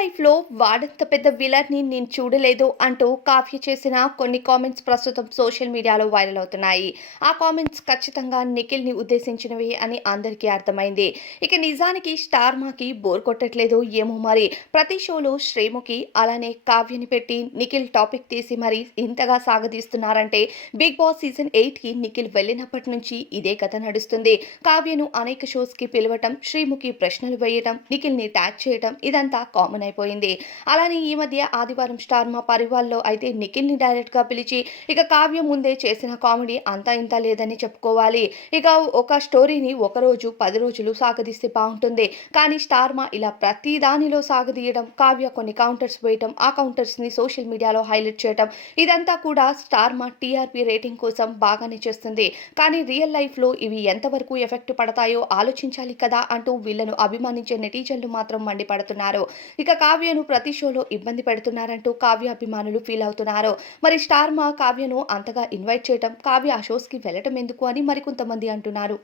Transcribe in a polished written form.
లైఫ్‌లో వాడంత పెద్ద విలన్ని నేను చూడలేదు అంటూ కావ్య చేసిన కొన్ని కామెంట్స్ ప్రస్తుతం సోషల్ మీడియాలో వైరల్ అవుతున్నాయి. ఆ కామెంట్స్ ఖచ్చితంగా నిఖిల్‌ని ఉద్దేశించినవే అని అందరికీ అర్థమైంది. ఇక నిజానికి స్టార్మాకి బోర్ కొట్టట్లేదో ఏమో మరి. ప్రతి షోలో శ్రీముఖి అలానే కావ్యని పెట్టి నిఖిల్ టాపిక్ తీసి మరి ఇంతగా సాగదీస్తున్నారంటే బిగ్ బాస్ సీజన్ 8కి నిఖిల్ వెళ్ళినప్పటి నుంచి ఇదే కథ నడుస్తుంది. కావ్యను అనేక షోస్‌కి పిలవటం, శ్రీముఖి ప్రశ్నలు వేయటం, నిఖిల్‌ని ట్యాగ్ చేయటం ఇదంతా కామన్ అయిపోయింది. అలానే ఈ మధ్య ఆదివారం స్టార్ మా పరివార్‌లో అయితే నిఖిల్‌ని డైరెక్ట్‌గా పిలిచి ఇక కావ్య ముందే చేసిన కామెడీ అంతా ఇంతా లేదని చెప్పుకోవాలి. ఇక ఒక స్టోరీని ఒకరోజు 10 రోజులు సాగదీస్తే బావుంటుంది. కానీ స్టార్ మా ఇలా ప్రతి దానిలో సాగదీయడం, కావ్య కొన్ని కౌంటర్స్ వేయటం, ఆ కౌంటర్స్‌ని సోషల్ మీడియాలో హైలైట్ చేయటం ఇదంతా కూడా స్టార్ మా టీఆర్పీ రేటింగ్ కోసం బాగానే చేస్తుంది. కానీ రియల్ లైఫ్‌లో ఇవి ఎంతవరకు ఎఫెక్ట్ పడతాయో ఆలోచించాలి కదా అంటూ వీళ్ళను అభిమానించే నెటిజన్లు మాత్రం మండిపడుతున్నారు. ఇక కావ్యను ప్రతి షోలో ఇబ్బంది పెడుతున్నారంటూ కావ్య అభిమానులు ఫీల్ అవుతున్నారు. మరి స్టార్ మా కావ్యను అంతగా ఇన్వైట్ చేయటం, కావ్య ఆ షోస్‌కి వెళ్ళటం ఎందుకు అని మరికొంతమంది అంటున్నారు.